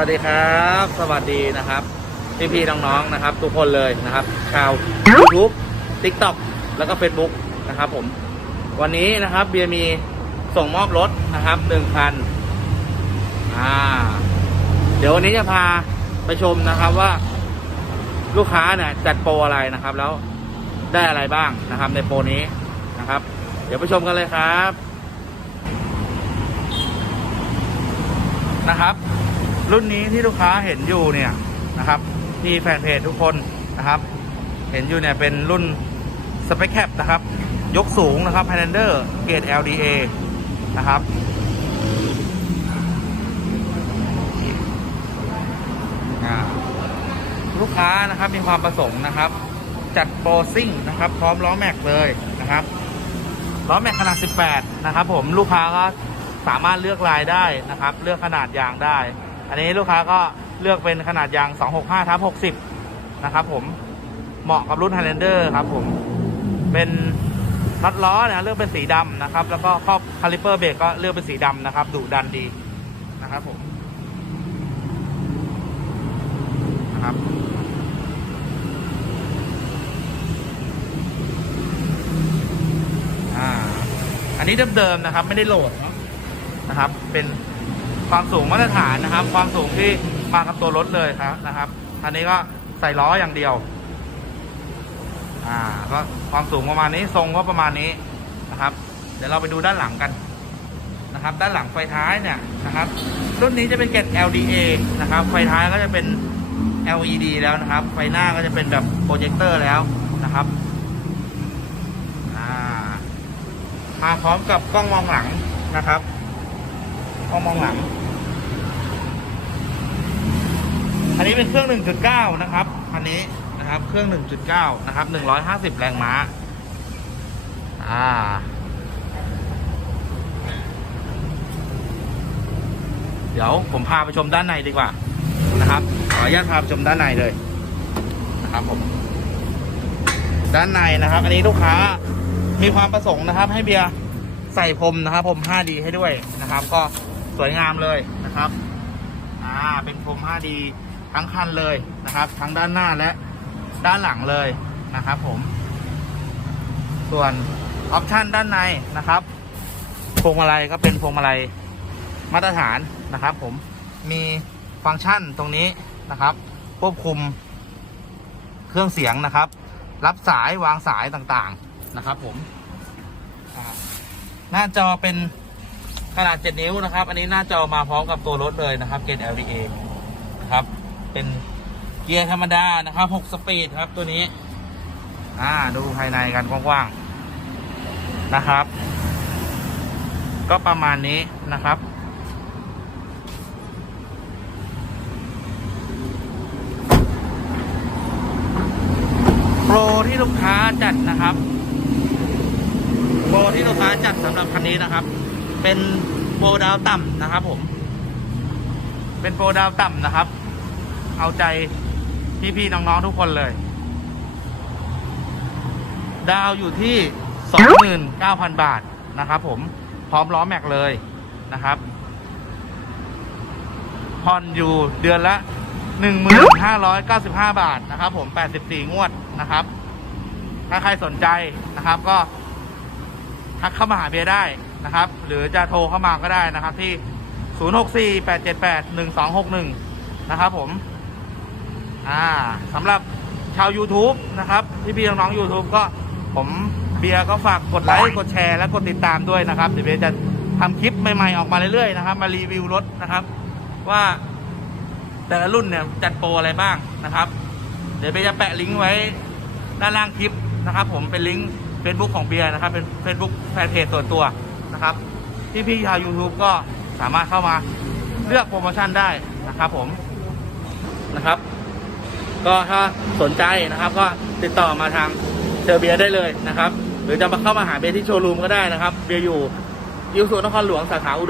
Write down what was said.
วัสดีครับ สวัสดีนะครับพี่พี่ๆน้องๆนะครับ ทุกคนเลยนะครับ ชาว YouTube TikTok แล้วก็ Facebook นะครับผม วันนี้นะครับเบียร์มีส่งมอบรถนะครับหนึ่งคันอ่า เดี๋ยววันนี้จะพาไปชมนะครับว่า ลูกค้าเนี่ยจัดโปรอะไรนะครับ แล้วได้อะไรบ้างนะครับ ในโปรนี้นะครับ เดี๋ยวไปชมกันเลยครับนะครับ รุ่นนี้ที่ลูกค้าเห็นอยู่เนี่ยนะครับที่แฟนเพจทุกคนนะครับ เห็นอยู่เนี่ยเป็นรุ่นสเปคแคปนะครับ ยกสูงนะครับ Highlander เกรด LDA นะครับ ลูกค้านะครับมีความประสงค์นะครับ จัดโปรซิ่งนะครับ พร้อมล้อแม็กเลยนะครับล้อแม็กขนาด 18 นะครับ ผมลูกค้าก็สามารถเลือกลายได้นะครับ เลือกขนาดยางได้ อันนี้ลูกค้าก็เลือกเป็นขนาดยาง 265ทับ60 นะครับผม เหมาะกับรุ่น Highlander ครับผม เป็นน็อตล้อเนี่ยเลือกเป็นสีดำนะครับ แล้วก็ครอบคาลิเปอร์เบรกก็เลือกเป็นสีดำนะครับ ดุดันดีนะครับผมนะครับอ่าอันนี้เดิมๆนะครับ ไม่ได้โหลดนะครับ เป็น ความสูงมาตรฐานนะครับ ความสูงที่มากับตัวรถเลยครับนะครับ อันนี้ก็ใส่ล้ออย่างเดียว อ่าก็ความสูงประมาณนี้ทรงก็ประมาณนี้นะครับ เดี๋ยวเราไปดูด้านหลังกันนะครับ ด้านหลังไฟท้ายเนี่ยนะครับ รุ่นนี้จะเป็นเกรด LDA นะครับ ไฟท้ายก็จะเป็น LED แล้วนะครับ ไฟหน้าก็จะเป็นแบบโปรเจคเตอร์แล้วนะครับอ่ามาพร้อมกับกล้องมองหลังนะครับ กล้องมองหลัง อันนี้เป็นเครื่อง 1.9 นะครับ อันนี้นะครับ เครื่อง 1.9 นะครับ 150 แรงม้า อ่า เดี๋ยวผมพาไปชมด้านในดีกว่า นะครับ ขออนุญาตพาไปชมด้านในเลย นะครับผม ด้านในนะครับ อันนี้ลูกค้ามีความประสงค์นะครับ ให้เบียร์ใส่พรมนะครับพรม 5D ให้ด้วยนะครับ ก็สวยงามเลยนะครับ อ่า เป็นพรม 5D ทั้งคันเลยนะครับ ทั้งด้านหน้าและด้านหลังเลยนะครับ ผม ส่วนออปชันด้านในนะครับพวงมาลัยก็เป็นพวงมาลัยมาตรฐานนะครับ ผมมีฟังก์ชันตรงนี้นะครับ ควบคุมเครื่องเสียงนะครับ รับสายวางสายต่างๆนะครับ ผมหน้าจอเป็นขนาด 7 นิ้วนะครับ อันนี้หน้าจอมาพร้อมกับตัวรถเลยนะครับเกรด LDA นะครับ เป็นเกียร์ธรรมดานะครับ6สปีดครับตัวนี้ อ่าดูภายในกันกว้างๆนะครับ ก็ประมาณนี้นะครับ โปรที่ลูกค้าจัดนะครับ โปรที่ลูกค้าจัดสำหรับคันนี้นะครับ เป็นโปรดาวต่ำนะครับผม เป็นโปรดาวต่ำนะครับ เอาใจพี่ๆน้องๆทุกคนเลย ดาวอยู่ที่ 29,000 บาทนะครับผมพร้อมล้อแม็กเลยนะครับผ่อนอยู่เดือนละ 1,595 บาทนะครับ ผม 84 งวดนะครับ ถ้าใครสนใจนะครับ ก็ทักเข้ามาหาเบียได้นะครับ หรือจะโทรเข้ามาก็ได้นะครับที่ 0648781261 นะครับผม อ่าสำหรับชาว YouTube นะครับพี่พี่ๆน้องๆ YouTube ก็ผมเบียร์ก็ฝากกดไลค์กดแชร์และกดติดตามด้วยนะครับเดี๋ยวเบียร์จะทำคลิปใหม่ๆออกมาเรื่อยๆนะครับ มารีวิวรถนะครับ ว่าแต่ละรุ่นเนี่ยจัดโปรอะไรบ้างนะครับ เดี๋ยวเบียร์จะแปะลิงก์ไว้ด้านล่างคลิปนะครับ ผมเป็นลิงก์ Facebook ของเบียร์นะครับ เป็น Facebook แฟนเพจส่วนตัวนะครับพี่พี่ๆชาว YouTube ก็สามารถเข้ามาเลือกโปรโมชั่นได้นะครับผมนะครับ ก็ถ้าสนใจนะครับก็ติดต่อมาทางเซอร์เบียได้เลยนะครับ หรือจะมาเข้ามาหาเบียที่โชว์รูมก็ได้นะครับ เบียอยู่ยูสุนครหลวงสาขาอุด